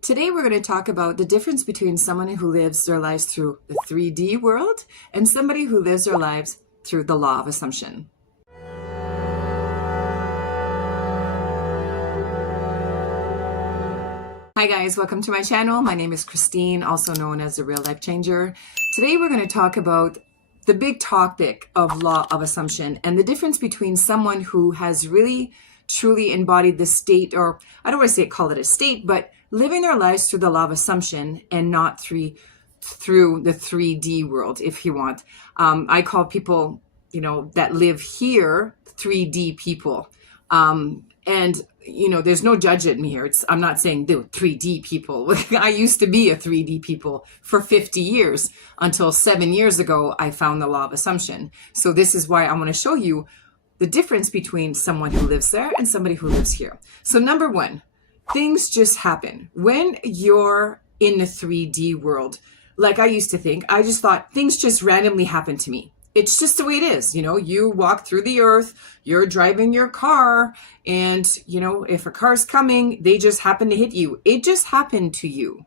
Today, we're going to talk about the difference between someone who lives their lives through the 3D world and somebody who lives their lives through the law of assumption. Hi guys, welcome to my channel. My name is Christine, also known as the Real Life Changer. Today, we're going to talk about the big topic of law of assumption and the difference between someone who has really truly embodied the state, or I don't want to call it a state, but living their lives through the law of assumption and not through the 3D world, if you want. I call people, that live here 3D people. And there's no judging me here. I'm not saying the 3D people. I used to be a 3D people for 50 years until 7 years ago, I found the law of assumption. So this is why I want to show you the difference between someone who lives there and somebody who lives here. So number one, things just happen. When you're in the 3D world, like I used to think, I just thought things just randomly happen to me. It's just the way it is. You walk through the earth, you're driving your car, and, if a car's coming, they just happen to hit you. It just happened to you.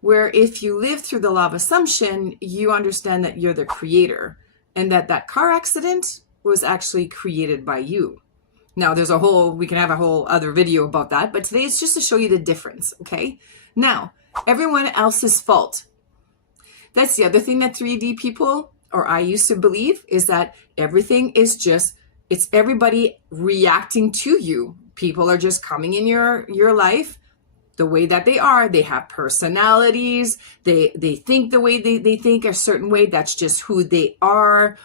Where if you live through the law of assumption, you understand that you're the creator and that car accident was actually created by you. Now, we can have a whole other video about that, but today it's just to show you the difference, okay? Now, everyone else's fault. That's the other thing that 3D people, or I used to believe, is that everything is it's everybody reacting to you. People are just coming in your life the way that they are. They have personalities. They think the way they think a certain way. That's just who they are.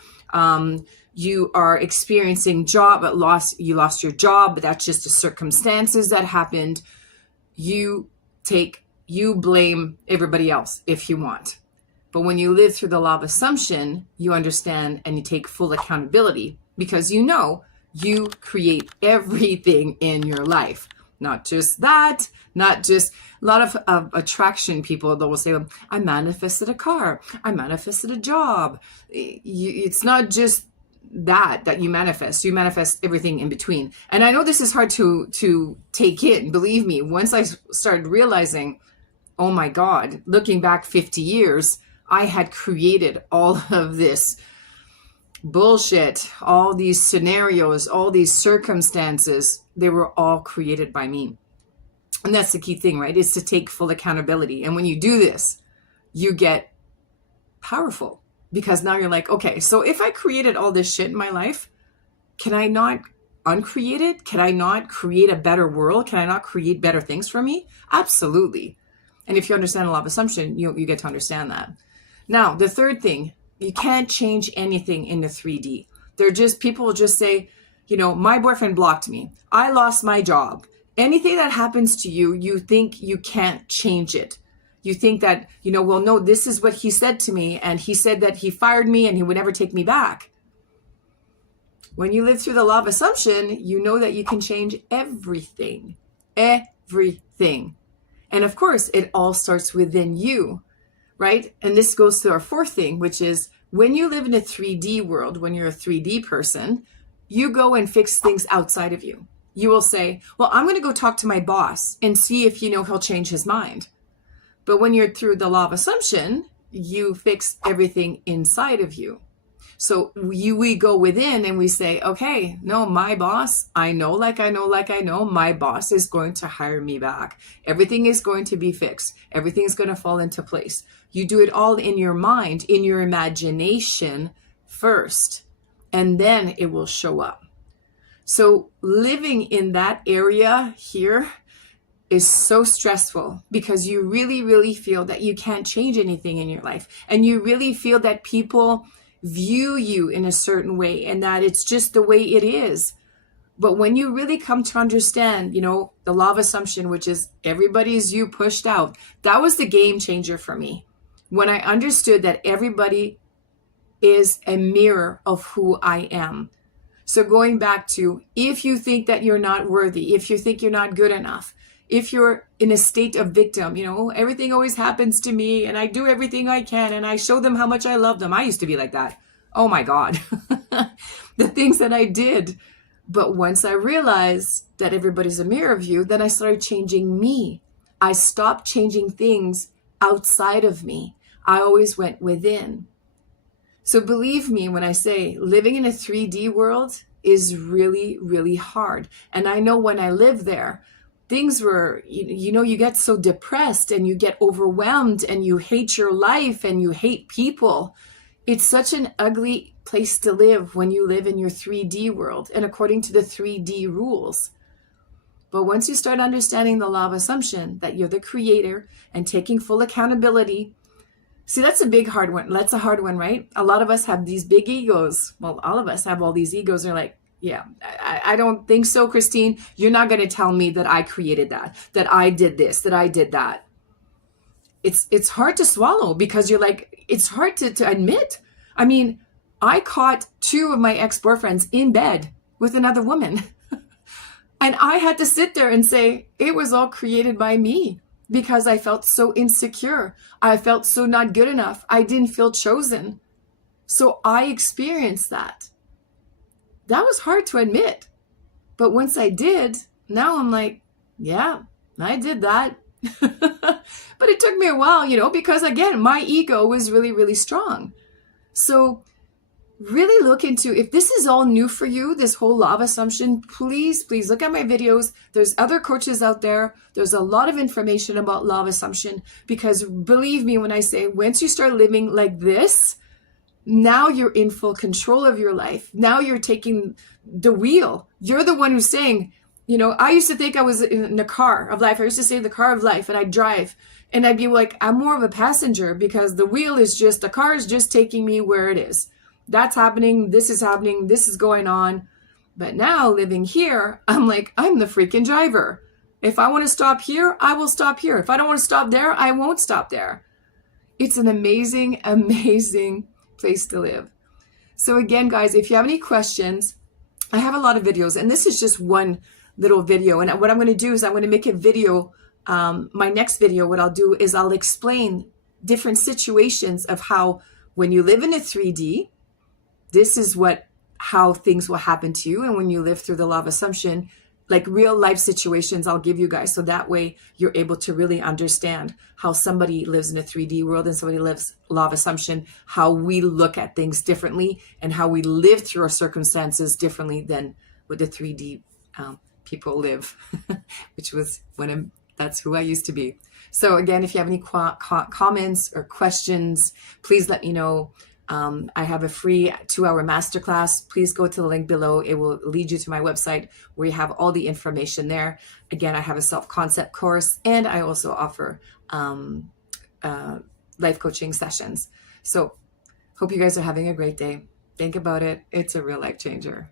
You are experiencing you lost your job, but that's just the circumstances that happened. You blame everybody else if you want. But when you live through the law of assumption, you understand and you take full accountability because you create everything in your life. Not just that, not just a lot of attraction people that will say, I manifested a car, I manifested a job. It's not just that you manifest everything in between. And I know this is hard to take in. Believe me, once I started realizing, oh my God, looking back 50 years, I had created all of this bullshit, all these scenarios, all these circumstances. They were all created by me. And that's the key thing, right? Is to take full accountability. And when you do this, you get powerful. Because now you're like, okay, so if I created all this shit in my life, can I not uncreate it? Can I not create a better world? Can I not create better things for me? Absolutely. And if you understand the law of assumption, you get to understand that. Now, the third thing, you can't change anything in the 3D. People will just say, my boyfriend blocked me. I lost my job. Anything that happens to you, you think you can't change it. You think that, no, this is what he said to me, and he said that he fired me and he would never take me back. When you live through the law of assumption, you know that you can change everything. Everything. And of course, it all starts within you, right? And this goes to our fourth thing, which is when you live in a 3D world, when you're a 3D person, you go and fix things outside of you. You will say, well, I'm going to go talk to my boss and see if, he'll change his mind. But when you're through the law of assumption, you fix everything inside of you. So we go within and we say, okay, no, my boss, I know, my boss is going to hire me back. Everything is going to be fixed. Everything's going to fall into place. You do it all in your mind, in your imagination first, and then it will show up. So living in that area here is so stressful because you really, really feel that you can't change anything in your life. And you really feel that people view you in a certain way and that it's just the way it is. But when you really come to understand, the law of assumption, which is everybody's you pushed out, that was the game changer for me. When I understood that everybody is a mirror of who I am. So going back to, if you think that you're not worthy, if you think you're not good enough, if you're in a state of victim, everything always happens to me and I do everything I can and I show them how much I love them. I used to be like that. Oh my God, the things that I did. But once I realized that everybody's a mirror of you, then I started changing me. I stopped changing things outside of me. I always went within. So believe me when I say living in a 3D world is really, really hard. And I know when I lived there, things were, you get so depressed and you get overwhelmed and you hate your life and you hate people. It's such an ugly place to live when you live in your 3D world and according to the 3D rules. But once you start understanding the law of assumption, that you're the creator and taking full accountability, see, that's a big hard one. That's a hard one, right? A lot of us have these big egos. Well, all of us have all these egos. They're like, yeah, I don't think so, Christine. You're not going to tell me that I created that I did this, that I did that. It's hard to swallow because you're like, it's hard to admit. I mean, I caught 2 of my ex-boyfriends in bed with another woman. And I had to sit there and say, it was all created by me because I felt so insecure. I felt so not good enough. I didn't feel chosen. So I experienced that. That was hard to admit. But once I did, now I'm like, yeah, I did that. But it took me a while, because again, my ego was really, really strong. So really look into, if this is all new for you, this whole law of assumption, please look at my videos. There's other coaches out there. There's a lot of information about law of assumption, because believe me when I say, once you start living like this, now you're in full control of your life. Now you're taking the wheel. You're the one who's saying, I used to think I was in the car of life. I used to say the car of life, and I'd drive and I'd be like, I'm more of a passenger because the car is just taking me where it is. That's happening. This is happening. This is going on. But now living here, I'm like, I'm the freaking driver. If I want to stop here, I will stop here. If I don't want to stop there, I won't stop there. It's an amazing, amazing place to live. So again, guys, if you have any questions, I have a lot of videos, and this is just one little video. And what I'm going to do is I'm going to make a video. My next video, what I'll do is I'll explain different situations of how when you live in a 3D, this is how things will happen to you. And when you live through the law of assumption, like real life situations, I'll give you guys. So that way you're able to really understand how somebody lives in a 3D world and somebody lives law of assumption, how we look at things differently and how we live through our circumstances differently than what the 3D people live, which was that's who I used to be. So again, if you have any comments or questions, please let me know. I have a free 2-hour masterclass. Please go to the link below. It will lead you to my website where you have all the information there. Again, I have a self-concept course, and I also offer life coaching sessions. So hope you guys are having a great day. Think about it. It's a real life changer.